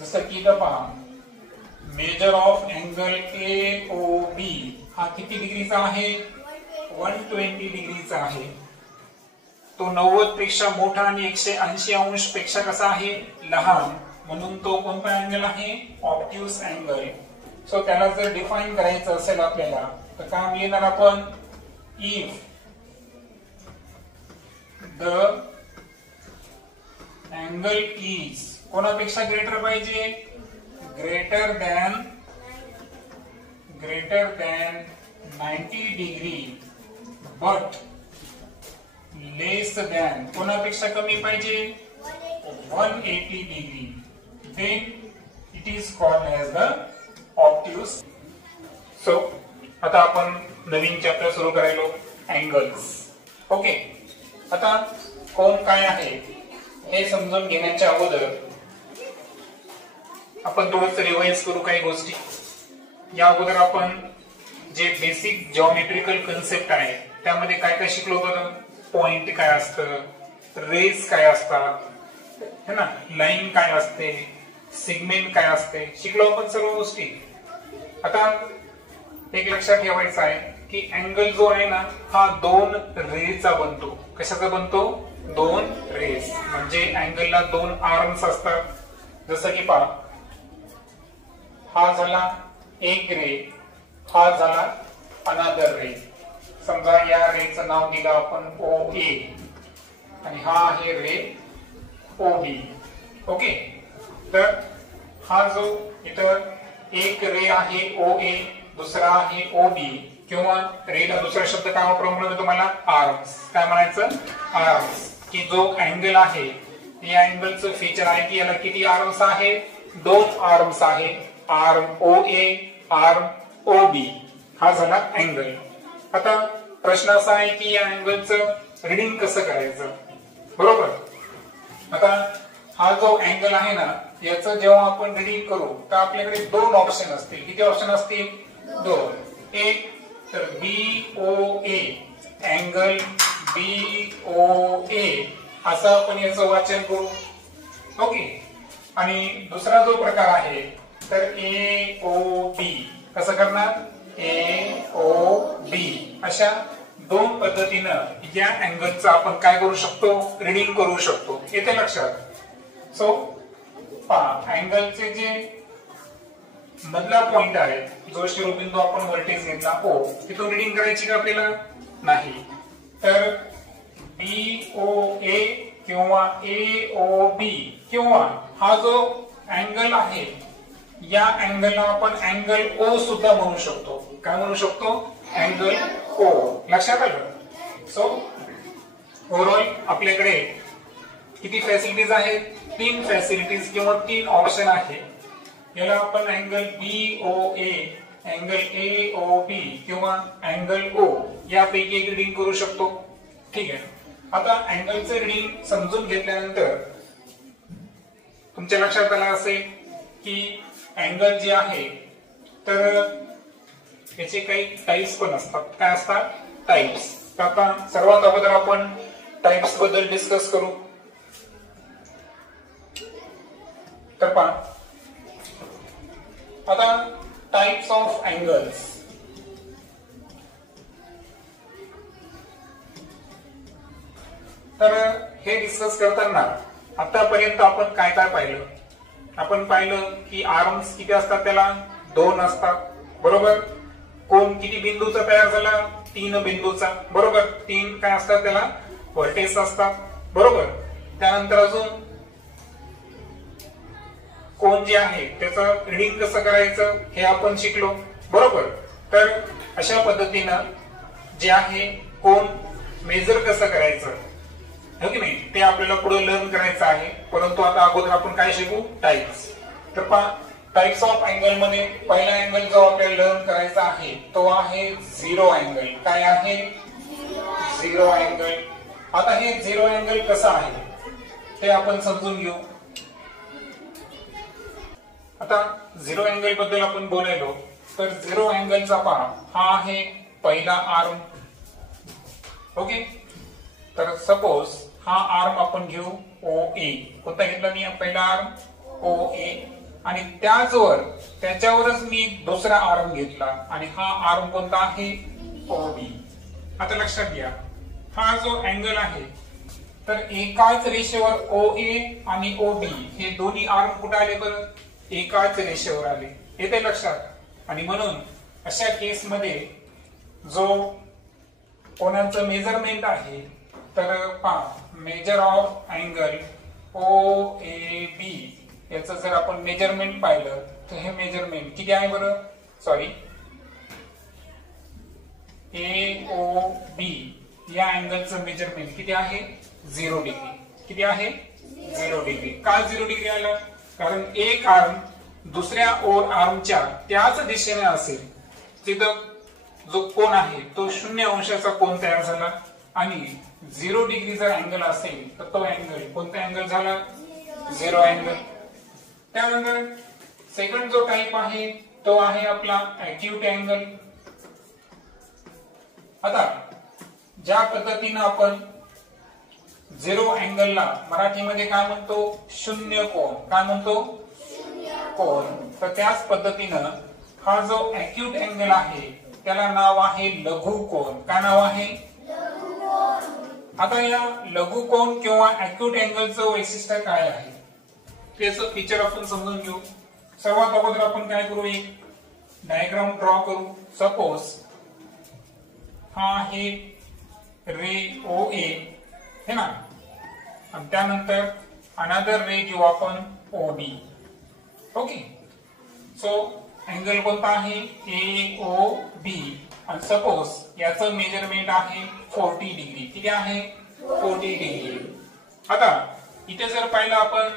जसं की इथं पहा, मेजर ऑफ अँगल AOB हा किती डिग्रीचा आहे? 120 डिग्रीचा आहे. तो 90 पेक्षा मोठा आणि 180 अंश पेक्षा कसा आहे? लहान. म्हणून तो कोणता अँगल आहे? Obtuse angle. सो त्याला जर डिफाइन करायचं असेल आपल्याला तर काय लिहिणार आपण? इफ द अँगल इज कोणापेक्षा ग्रेटर पाहिजे? Greater than 90 degree but less than कोणापेक्षा कमी पाहिजे? 180 degree. Then it is called as the obtuse. So आता आपण नवीन चॅप्टर सुरू करायलो, अँगल्स. ओके, आता कोण काय आहे हे समजून घेण्याच्या अगोदर आपण थोडंसं रिवाइज करू काही गोष्टी. या अगोदर आपण जे बेसिक जॉमेट्रिकल कन्सेप्ट आहे त्यामध्ये काय काय शिकलो होतं? पॉइंट काय असतं, रेस काय असतात, है ना, लाईन काय असते, सेगमेंट काय असते, शिकलो आपण सर्व गोष्टी. आता एक लक्षात ठेवायचं आहे की अँगल जो आहे ना हा 2 रेचा बनतो. कशाचा बनतो? 2 रेस. म्हणजे अँगलला 2 आर्म्स असतात. जसं की पहा, हा झाला एक रे, हा झाला अनदर रे. समजा या रेचं नाव दिलं आपण OA आणि हा आहे रे OB. ओके, तर हा जो इथं एक रे आहे OA, दुसरा आहे OB, किंवा रेला दुसरा शब्द काय वापरून तुम्हाला? आर्म्स. काय म्हणायचं? आर्म्स. की जो अँगल आहे या अँगलचं फीचर आहे की याला किती आर्म्स आहे? 2 आर्म्स आहे. Arm OA, arm OB. हा झाला अँगल. आता प्रश्न असा आहे की या अँगलचं रीडिंग कसं करायचं? बरोबर. आता हा जो अँगल आहे ना याचं जेव्हा आपण रीडिंग करू तर आपल्याकडे 2 ऑप्शन असतील. किती ऑप्शन असतील? 2. एक तर BOA, अँगल BOA असं आपण याचं वाचन करू. ओके, आणि दुसरा जो प्रकार आहे तर AOB. कसं करणार? AOB. अशा 2 पद्धतीनं या अँगलचं आपण काय करू शकतो? रीडिंग करू शकतो. येते लक्षात? सो पहा, अँगलचे जे मधला पॉइंट आहे जो शिरोबिंदू आपण व्होल्टेज घेतला O, तिथून रीडिंग करायची का आपल्याला? नाही. तर BOA किंवा AOB किंवा हा जो अँगल आहे या अँगलला आपण अँगल O सुद्धा म्हणू शकतो. काय म्हणू शकतो? Angle O. लक्षात आलं? सो ओव्हरऑल आपल्याकडे किती फॅसिलिटीज आहेत? 3 फॅसिलिटीज किंवा 3 ऑप्शन आहे. याला आपण अँगल BOA, अँगल AOB किंवा अँगल O यापैकी एक रीडिंग करू शकतो. ठीक आहे. आता अँगलचं रीडिंग समजून घेतल्यानंतर तुमच्या लक्षात आलं असेल की अँगल जे आहे तर याचे काही टाइप्स पण असतात. काय असतात? टाइप्स. तर आता सर्वात अगोदर आपण टाइप्स बद्दल डिस्कस करू. तर पहा, आता टाइप्स ऑफ अँगल्स. तर हे डिस्कस करताना आतापर्यंत आपण काय काय पाहिलं? आपण पाहिलं की आर्म्स किती असतात? त्याला 2 असतात. बरोबर. कोण किती बिंदूचा तयार झाला? 3 बिंदूचा. बरोबर. 3 काय असतात? त्याला व्हर्टेक्स असतात. बरोबर. त्यानंतर अजून कोण जे आहे त्याचं रीडिंग कसं करायचं हे आपण शिकलो. बरोबर. तर अशा पद्धतीनं जे आहे कोण मेजर कसं करायचं हो की नाही ते आपल्याला पुढे लर्न करायचं आहे. परंतु आता अगोदर आपण काय शिकू? टाइप्स. तर पहा, टाइप्स ऑफ अँगल मध्ये पहिला अँगल जो आपल्याला लर्न करायचा आहे तो आहे 0 अँगल. काय आहे? 0 अँगल. आता हे 0 अँगल कसं आहे ते आपण समजून घेऊ. आता 0 अँगल बद्दल आपण बोलायलो तर 0 अँगलचा पहा, हा आहे पहिला आर्म. ओके. तर सपोज हा आर्म आपण घेऊ OA. कोणता घेतला मी? पहिला आर्म OA. आणि त्याच्यावरच मी दुसरा आर्म घेतला आणि हा आर्म कोणता आहे OB. आता लक्षात घ्या, हा जो अँगल आहे तर एकाच रेषेवर OA आणि OB हे दोन्ही आर्म कुठे आले बरं, एकाच रेषेवर आले. येते लक्षात. आणि म्हणून अशा केस मध्ये जो कोणाचं मेजरमेंट आहे तर मेजर ऑफ अँगल OAB याचं जर आपण मेजरमेंट पाहिलं तर हे मेजरमेंट किती आहे बरं, सॉरी AOB या अँगलचं मेजरमेंट किती आहे 0 डिग्री. किती आहे 0 डिग्री. का 0 डिग्री आलं, कारण एक आर्म दुसऱ्या आर्मच्या त्याच दिशेने असेल, तिथं जो कोन आहे तो 0 अंशाचा कोन तयार झाला. आणि 0 डिग्री जर अँगल असेल तर तो अँगल कोणता अँगल झाला, 0 अँगल. त्यानंतर सेकंड जो टाइप आहे तो आहे आपला अॅक्यूट अँगल. आता ज्या पद्धतीने आपण 0 अँगलला मराठीमध्ये काय म्हणतो, शून्य कोन. काय म्हणतो, कोन. तर त्याच पद्धतीनं हा जो अॅक्यूट अँगल आहे त्याला नाव आहे लघु कोन. काय नाव आहे, आता या लघु कोन किंवा अॅक्यूट अँगलचं वैशिष्ट्य काय आहे त्याचं फीचर आपण समजून घेऊ. सर्वात अगोदर आपण काय करू, एक डायग्राम ड्रॉ करू. सपोज हा आहे रे OA है ना, आणि त्यानंतर अनदर रे घेऊ आपण OB. ओके, सो अँगल कोणता आहे AOB आणि सपोज याचं मेजरमेंट आहे 40 डिग्री. किती आहे 40 डिग्री. आता इथे जर पाहिलं आपण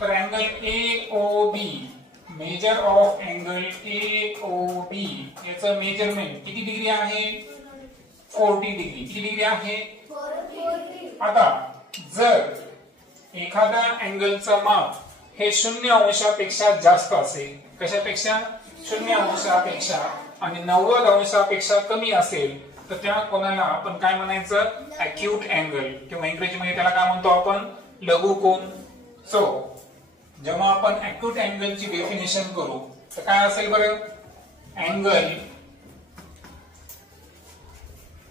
तर angle AOB, measure of angle AOB याचं मेजरमेंट किती डिग्री आहे 40 डिग्री. किती डिग्री आहे. आता जर एखाद्या अँगलचं माप हे 0 अंशापेक्षा जास्त असेल, कशापेक्षा 0 अंशापेक्षा, आणि 90 अंशापेक्षा कमी असेल तर त्या कोणाला आपण काय म्हणायचं, अॅक्यूट अँगल, किंवा इंग्रजीमध्ये त्याला काय म्हणतो आपण, लघु कोन. सो जेव्हा आपण अॅक्यूट अँगलची डेफिनेशन करू तर काय असेल बरं, angle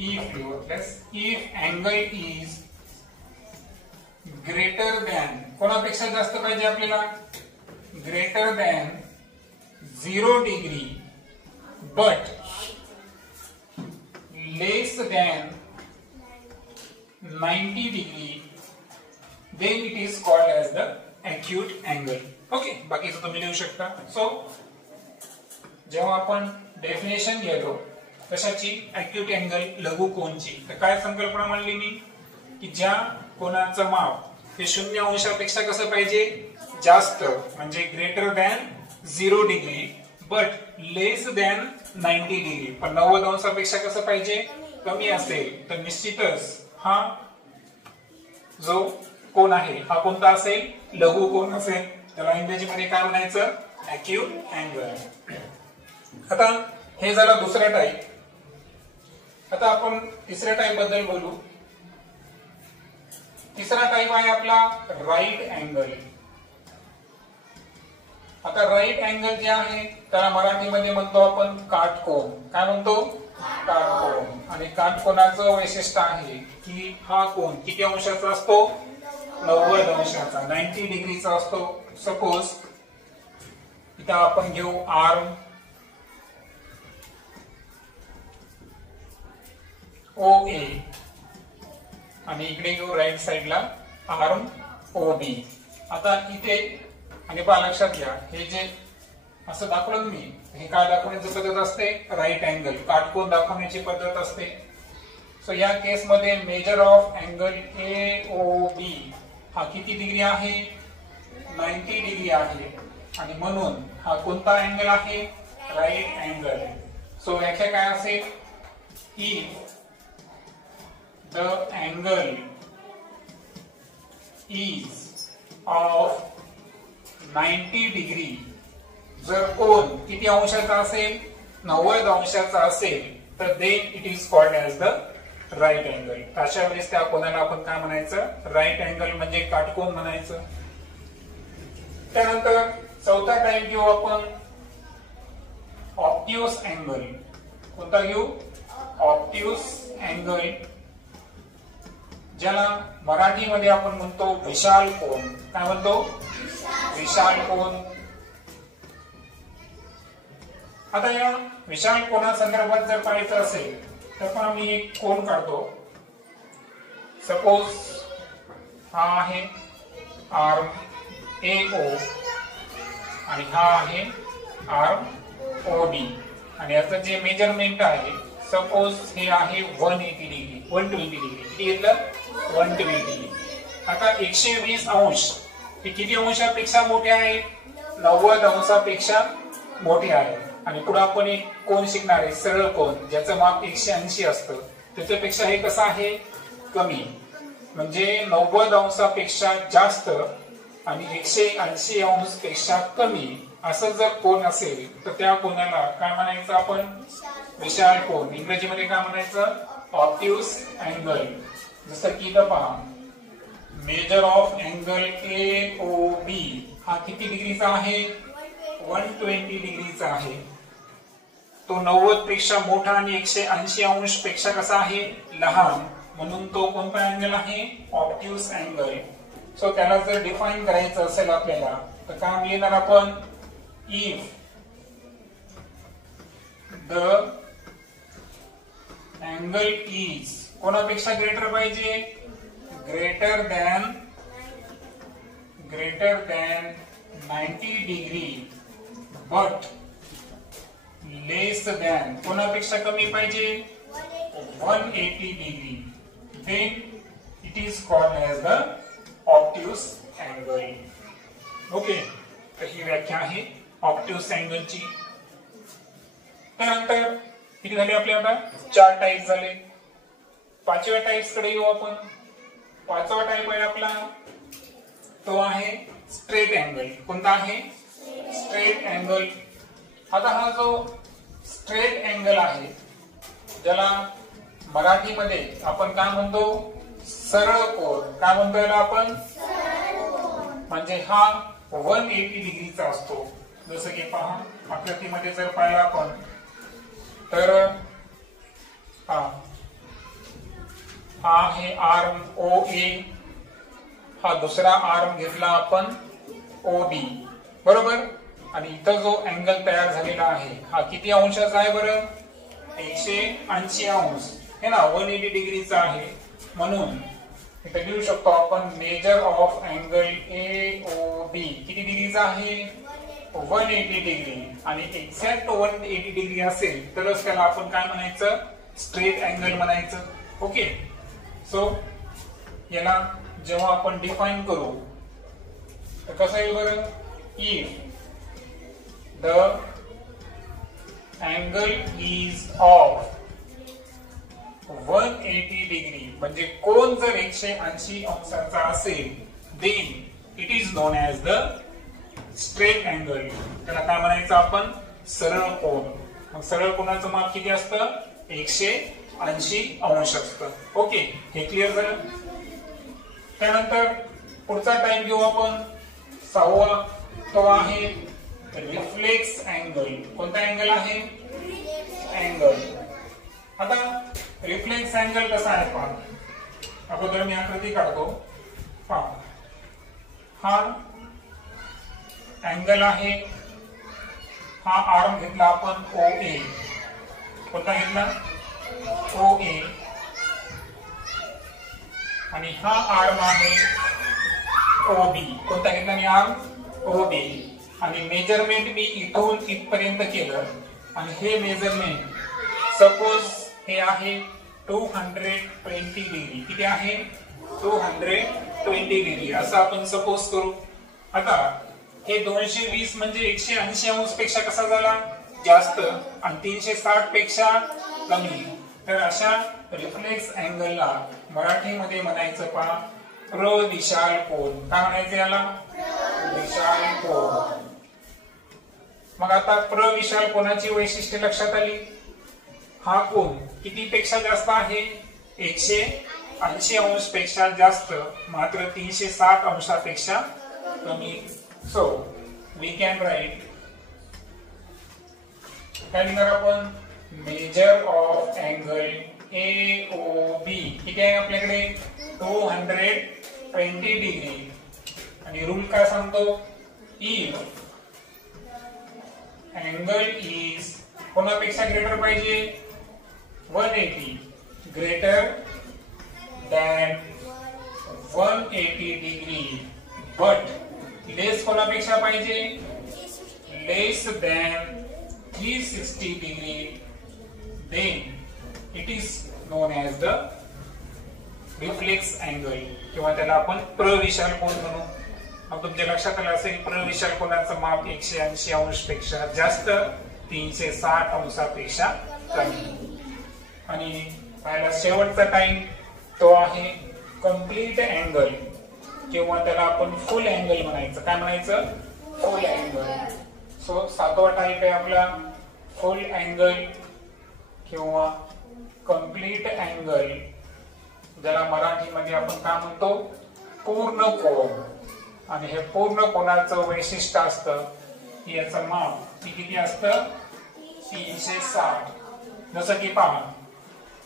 if angle is greater than, कोणापेक्षा जास्त पाहिजे आपल्याला, greater than 0 degree but less than 90 degree, then it is called as the acute angle. Okay, बाकीचं तुम्ही लिहू शकता. सो जेव्हा आपण डेफिनेशन घेतो कशाची, अॅक्यूट अँगल लघु कोनची, तर काय संकल्पना मांडली मी की ज्या कोनाचं माप हे 0 अंशापेक्षा कसं पाहिजे, जास्त, म्हणजे greater than 0 degree but less than 90 degree, पण 90 अंशापेक्षा कसं पाहिजे, कमी असेल. तर निश्चितच हा जो कोन आहे हा कोणता असेल, लघु कोन असेल. त्याला इंग्रजीमध्ये काय म्हणायचं, अॅक्यूट अँगल. आता हे झालं दुसरा टाइप. आता आपण तिसऱ्या टाइप बद्दल बोलू. तिसरा टाइप आहे आपला राईट अँगल. आता राईट अँगल जे आहे त्याला मराठीमध्ये म्हणतो आपण काटकोन. काय म्हणतो, काटकोन. आणि काटकोनाचं वैशिष्ट्य आहे की हा कोन किती अंशाचा असतो, 90 अंशाचा, 90 डिग्रीचा असतो. सपोज इथं आपण घेऊ आर्म OA आणि इकडे घेऊ राईट साइडला आर्म OB. आता इथे आणि लक्षात घ्या, हे जे असं दाखवलं मी, हे काय दाखवण्याची पद्धत असते, राईट अँगल, काटकोन दाखवण्याची पद्धत असते. सो या केस मध्ये मेजर ऑफ अँगल AOB हा किती डिग्री आहे, 90 डिग्री आहे. आणि म्हणून हा कोणता अँगल आहे, राईट अँगल. सो व्याख्या काय असेल, if the angle is of 90 degree, जर कोन किती अंशाचा असेल, 90 अंशाचा असेल, तर then it is called as the right angle. अशा वेळेस त्या कोनाला आपण काय म्हणायचं, राईट अँगल म्हणजे काटकोन म्हणायचं. त्यानंतर चौथा टाइप घेऊ आपण ऑब्ट्यूस अँगल. कोणता घेऊ? ऑब्ट्यूस अँगल, ज्याला मराठीमध्ये आपण म्हणतो विशाल कोन. काय म्हणतो? विशाल कोन. आता या विशाल कोना संदर्भात जर पाहायचं असेल तर पण मी एक कोन काढतो. सपोज हा आहे आर्म AO आणि हा आहे आर्म OD आणि याचं जे मेजरमेंट आहे सपोज हे आहे 180 डिग्री 120 डिग्री. किती घेतलं? 120. आता 120 अंश हे किती अंशापेक्षा मोठे आहे? 90 अंशापेक्षा मोठे आहे. आणि पुढे आपण एक कोन शिकणार आहे सरळ कोन, ज्याचं माप 180 असतं. त्याच्यापेक्षा हे कसं आहे? कमी. म्हणजे 90 अंशापेक्षा जास्त आणि 180 अंश पेक्षा कमी असं जर कोन असेल तर त्या कोनाला काय म्हणायचं आपण? विशाल कोन. इंग्रजीमध्ये काय म्हणायचं? Obtuse angle. जसं की इथं पहा, मेजर ऑफ अँगल AOB हा किती डिग्रीचा आहे? 120 डिग्रीचा आहे. तो 90 पेक्षा मोठा आणि 180 अंश पेक्षा कसा आहे? लहान. म्हणून तो कोणता अँगल आहे? Obtuse angle. सो त्याला जर डिफाइन करायचं असेल आपल्याला तर काय लिहिणार आपण? इफ द अँगल इज कोणापेक्षा ग्रेटर पाहिजे? Greater than 90 degree but less than कोणापेक्षा कमी पाहिजे? 180 degree. Then it is called as the obtuse angle. Okay, तर ही व्याख्या आहे ऑब्ट्यूस अँगलची. त्यानंतर किती झाले आपले? आता 4 टाइप झाले. 5व्या टाइप्स कडे येऊ आपण. 5वा टाइप आहे आपला तो आहे स्ट्रेट अँगल. कोणता आहे? Straight angle. आता हा जो स्ट्रेट अँगल आहे ज्याला मराठीमध्ये आपण काय म्हणतो? सरळ कोन. काय म्हणतो याला आपण? म्हणजे हा 180 डिग्रीचा असतो. जसं की पहा आकृतीमध्ये जर पाहिलं आपण तर हा आहे आर्म OA, हा दुसरा आर्म घेतला आपण OB, बरोबर. आणि इथं जो अँगल तयार झालेला आहे हा किती अंशाचा आहे बरं? 180 अंश है ना, 180 डिग्रीचा आहे. म्हणून इथे लिहू शकतो आपण मेजर ऑफ अँगल AOB किती डिग्रीचा आहे? 180 डिग्री. आणि एक्झॅक्ट 180 डिग्री असेल तरच त्याला आपण काय म्हणायचं? स्ट्रेट अँगल म्हणायचं. ओके, सो याला जेव्हा आपण डिफाइन करू तर कसं येईल बरं? If the angle is of 180 degree म्हणजे कोन जर 180 अंशाचा असेल then it is known as the straight angle. त्याला काय म्हणायचं आपण? सरळ कोन. मग सरळ कोनाचं माप किती असतं? 180 अंश असतं. ओके, हे क्लिअर झालं. त्यानंतर पुढचा टाइप घेऊ आपण 6वा. तो आहे रिफ्लेक्स अँगल. कोणता अँगल आहे? अँगल. आता रिफ्लेक्स अँगल कसा आहे पहा. अगोदर मी आकृती काढतो. पहा, हा अँगल आहे. हा आर्म घेतला आपण OA. कोणता घेतला? OA. आणि हा आर्म आहे OB. कोणता घेतला मी? Arm OB. आणि मेजरमेंट मी इथून इथपर्यंत केलं आणि हे मेजरमेंट सपोज हे आहे 220 डिग्री. किती आहे? 220 डिग्री असं आपण सपोज करू. आता हे 220 म्हणजे 180 अंश पेक्षा कसा झाला? जास्त. आणि 360 पेक्षा कमी. तर अशा रिफ्लेक्स अँगलला मराठीमध्ये म्हणायचं पहा प्रविशाल कोन. काय म्हणायचं याला? विशाल कोन. मग आता प्रविशाल कोनाची वैशिष्ट्ये लक्षात आली. हा कोन किती पेक्षा जास्त आहे? 180 अंश पेक्षा जास्त, मात्र 360 अंशापेक्षा कमी. सो we can write काय लिहिणार आपण मेजर ऑफ अँगल AOB किती आहे आपल्याकडे 220 डिग्री आणि रूल काय सांगतो इफ अँगल इज कोणापेक्षा ग्रेटर पाहिजे 180 ग्रेटर दॅन 180 डिग्री बट लेस कोणापेक्षा पाहिजे लेस than 360 degree, then it is known as the reflex angle किंवा त्याला आपण प्रविशाल कोन म्हणू. मग तुमच्या लक्षात आलं असेल प्रविशाल कोनाचं माप 180 अंश पेक्षा जास्त 360 अंशापेक्षा कमी. आणि पहिला शेवटचा टाइम तो आहे कंप्लीट अँगल किंवा त्याला आपण फुल अँगल म्हणायचं. काय म्हणायचं फुल अँगल. सो सातवा टाइप आहे आपला फुल अँगल किंवा कंप्लीट अँगल ज्याला मराठीमध्ये आपण काय म्हणतो पूर्ण कोन. आणि हे पूर्ण कोनाचं वैशिष्ट्य असतं की याचं माप किती असतं 360. जसं की पहा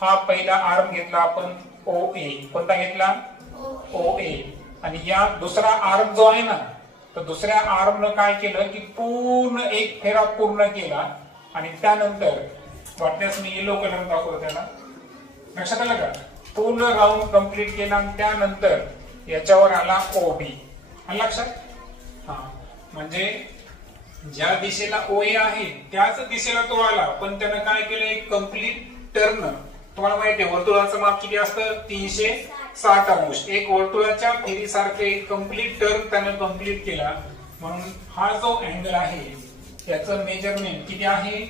हा पहिला आर्म घेतला आपण OA. कोणता घेतला OA. आणि या दुसरा आर्म जो आहे ना तर दुसऱ्या आर्मनं काय केलं की पूर्ण एक फेरा पूर्ण केला आणि त्यानंतर वाटल्यास मी येलो कलर दाखवतो त्याला. लक्षात आलं का पूर्ण राऊंड कंप्लीट केला आणि त्यानंतर याच्यावर आला OB. आलं लक्षात. हा म्हणजे ज्या दिशेला OA आहे त्याच दिशेला तो आला पण त्यानं काय केलं एक कंप्लीट टर्न. तुम्हाला माहिती आहे वर्तुळाचं माप किती असतं 360 अंश. एक वर्तुळाच्या फेरीसारखे कंप्लीट टर्न त्यानं कंप्लीट केला म्हणून हा जो अँगल आहे त्याचं मेजरमेंट किती आहे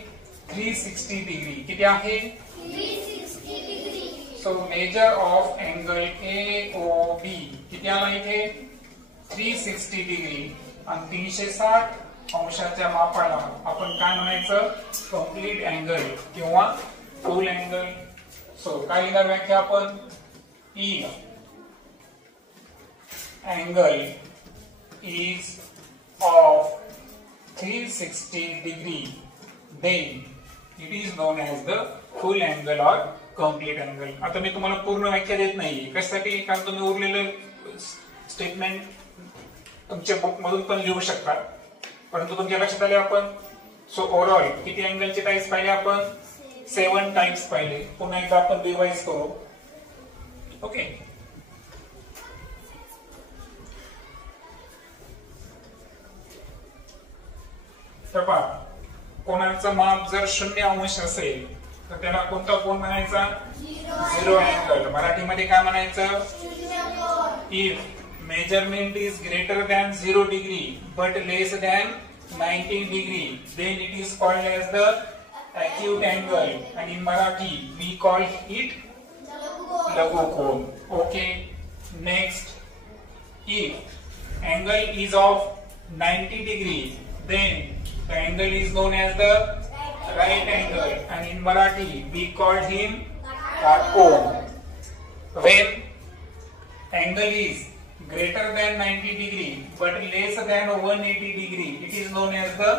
360 डिग्री. किती आहे 360 degree. So measure of angle AOB किती आला इथे 360 डिग्री आणि 360 अंशाच्या मापाला आपण काय म्हणायचं कंप्लीट अँगल किंवा फुल अँगल. सो काय लिहिणार व्याख्या आपण if angle is of 360 degree then it is known as the full angle or complete angle. आता मी तुम्हाला पूर्ण व्याख्या देत नाही कशासाठी कारण तुम्ही उरलेलं स्टेटमेंट तुमच्या बुक मधून पण लिहू शकता परंतु तुमच्या लक्षात आले आपण. सो ओव्हरऑल किती अँगलचे टाइप्स पाहिले आपण 7 टाइप्स पाहिले. पुन्हा एकदा आपण रिवाइज करू. ओके तर पहा कोणाचं माप जर 0 अंश असेल तर त्याला कोणता कोन म्हणायचा झिरो अँगल. मराठीमध्ये काय म्हणायचं if measurement is greater than 0 degree but less than 90 degree then it is called as the acute angle and in Marathi we call it लघु कोन. Okay. Next, if angle is of 90 degree then the angle is known as the right angle and in Marathi we call him काटकोन. When angle is greater than 90 degree but less than 180 degree it is known as the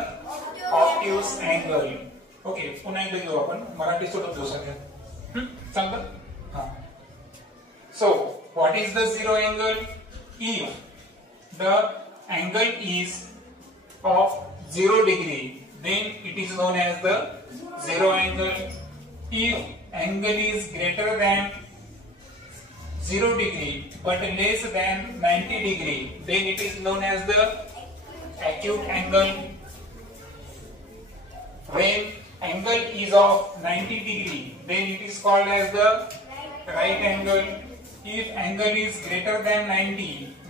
obtuse angle. Okay पुन्हा एकदा घेऊ आपण मराठी सोडून घेऊ सगळ्यात चांगलं. हा so what is the zero angle if the angle is of 0 degree then it is known as the zero angle. If angle is greater than 0 degree but less than 90 degree then it is known as the acute angle. When angle is of 90 degree then it is called as the right angle. If angle is greater than 90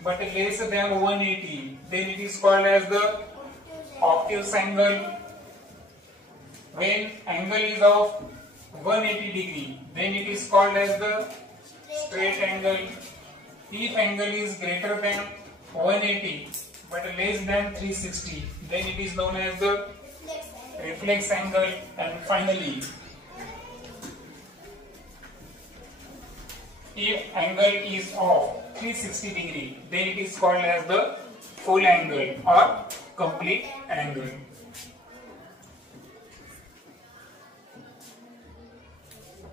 but less than 180 then it is called as the obtuse angle. When angle is of 180 degree then it is called as the straight angle. If angle is greater than 180 but less than 360 then it is known as the reflex angle. And finally if angle is of 360 degree then it is called as the full angle or complete angle.